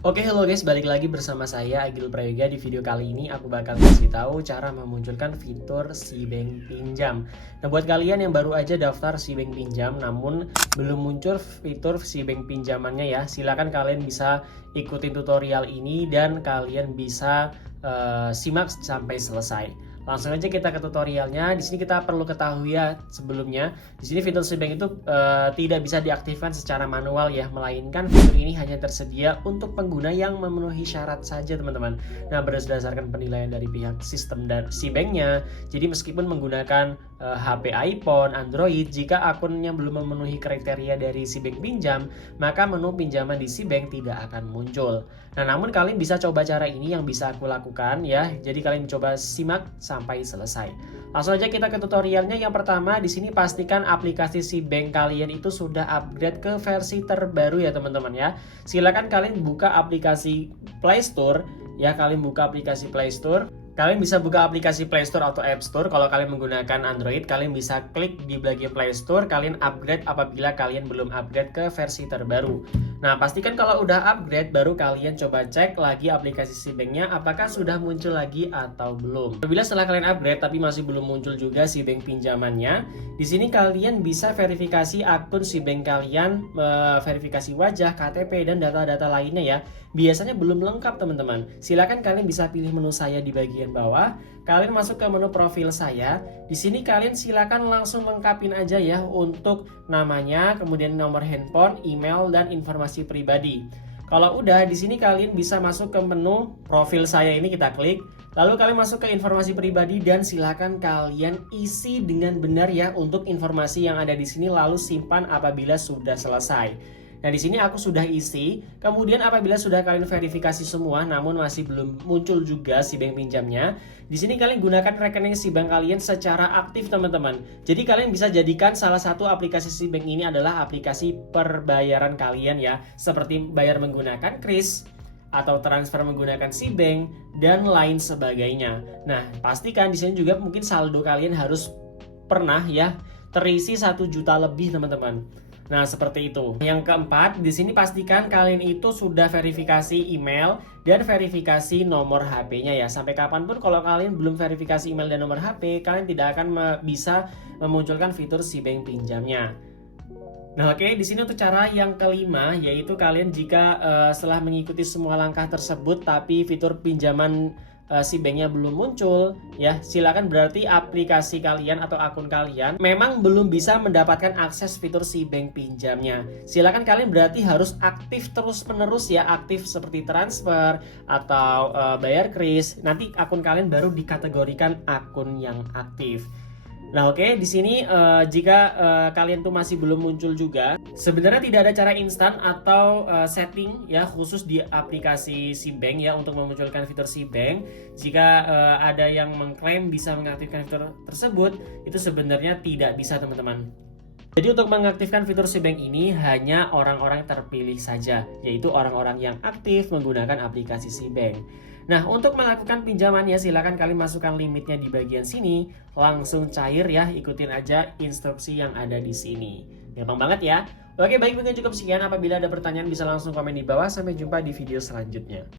Oke, halo guys, balik lagi bersama saya Agil Prayoga. Di video kali ini aku bakal kasih tahu cara memunculkan fitur SeaBank Pinjam. Nah, buat kalian yang baru aja daftar SeaBank Pinjam namun belum muncul fitur SeaBank pinjamannya ya, silakan kalian bisa ikutin tutorial ini dan kalian bisa simak sampai selesai. Langsung aja kita ke tutorialnya. Di sini kita perlu ketahui ya sebelumnya, di sini fitur SeaBank itu tidak bisa diaktifkan secara manual ya, melainkan fitur ini hanya tersedia untuk pengguna yang memenuhi syarat saja, teman-teman. Nah, berdasarkan penilaian dari pihak sistem dan SeaBank-nya, jadi meskipun menggunakan HP iPhone, Android, jika akunnya belum memenuhi kriteria dari SeaBank Pinjam, maka menu pinjaman di SeaBank tidak akan muncul. Nah, namun kalian bisa coba cara ini yang bisa aku lakukan ya. Jadi kalian coba simak sampai selesai. Langsung aja kita ke tutorialnya. Yang pertama, di sini pastikan aplikasi SeaBank kalian itu sudah upgrade ke versi terbaru ya, teman-teman ya. Silakan kalian buka aplikasi Play Store ya, kalian buka aplikasi Play Store. Kalian bisa buka aplikasi Play Store atau App Store. Kalau kalian menggunakan Android, kalian bisa klik di bagian Play Store, kalian upgrade apabila kalian belum upgrade ke versi terbaru. Nah, pastikan kalau udah upgrade, baru kalian coba cek lagi aplikasi SeaBank-nya apakah sudah muncul lagi atau belum. Apabila setelah kalian upgrade tapi masih belum muncul juga SeaBank pinjamannya, di sini kalian bisa verifikasi akun SeaBank kalian, verifikasi wajah, KTP, dan data-data lainnya ya. Biasanya belum lengkap, teman-teman. Silakan kalian bisa pilih menu saya di bagian bawah. Kalian masuk ke menu profil saya. Di sini kalian silakan langsung lengkapin aja ya untuk namanya, kemudian nomor handphone, email, dan informasi pribadi. Kalau udah, di sini kalian bisa masuk ke menu profil saya ini, kita klik. Lalu kalian masuk ke informasi pribadi dan silakan kalian isi dengan benar ya untuk informasi yang ada di sini, lalu simpan apabila sudah selesai. Nah, di sini aku sudah isi. Kemudian apabila sudah kalian verifikasi semua namun masih belum muncul juga SeaBank pinjamnya, di sini kalian gunakan rekening SeaBank kalian secara aktif, teman-teman. Jadi kalian bisa jadikan salah satu aplikasi SeaBank ini adalah aplikasi perbayaran kalian ya, seperti bayar menggunakan kris atau transfer menggunakan SeaBank dan lain sebagainya. Nah, pastikan di sini juga mungkin saldo kalian harus pernah ya terisi 1 juta lebih, teman-teman. Nah, seperti itu. Yang keempat, di sini pastikan kalian itu sudah verifikasi email dan verifikasi nomor HP-nya ya. Sampai kapanpun kalau kalian belum verifikasi email dan nomor HP, kalian tidak akan bisa memunculkan fitur SeaBank pinjamnya. Nah, oke, di sini untuk cara yang kelima, yaitu kalian jika setelah mengikuti semua langkah tersebut tapi fitur pinjaman SeaBank-nya belum muncul ya, silakan berarti aplikasi kalian atau akun kalian memang belum bisa mendapatkan akses fitur SeaBank pinjamnya. Silakan kalian berarti harus aktif terus-menerus ya, aktif seperti transfer atau bayar kris. Nanti akun kalian baru dikategorikan akun yang aktif. Nah, oke, di sini jika kalian tuh masih belum muncul juga, sebenarnya tidak ada cara instan atau setting ya khusus di aplikasi SeaBank ya untuk memunculkan fitur SeaBank. Jika ada yang mengklaim bisa mengaktifkan fitur tersebut, itu sebenarnya tidak bisa, teman-teman. Jadi untuk mengaktifkan fitur SeaBank ini hanya orang-orang terpilih saja, yaitu orang-orang yang aktif menggunakan aplikasi SeaBank. Nah, untuk melakukan pinjamannya silakan kalian masukkan limitnya di bagian sini, langsung cair ya, ikutin aja instruksi yang ada di sini. Gampang banget ya. Oke, baik, mungkin cukup sekian. Apabila ada pertanyaan bisa langsung komen di bawah. Sampai jumpa di video selanjutnya.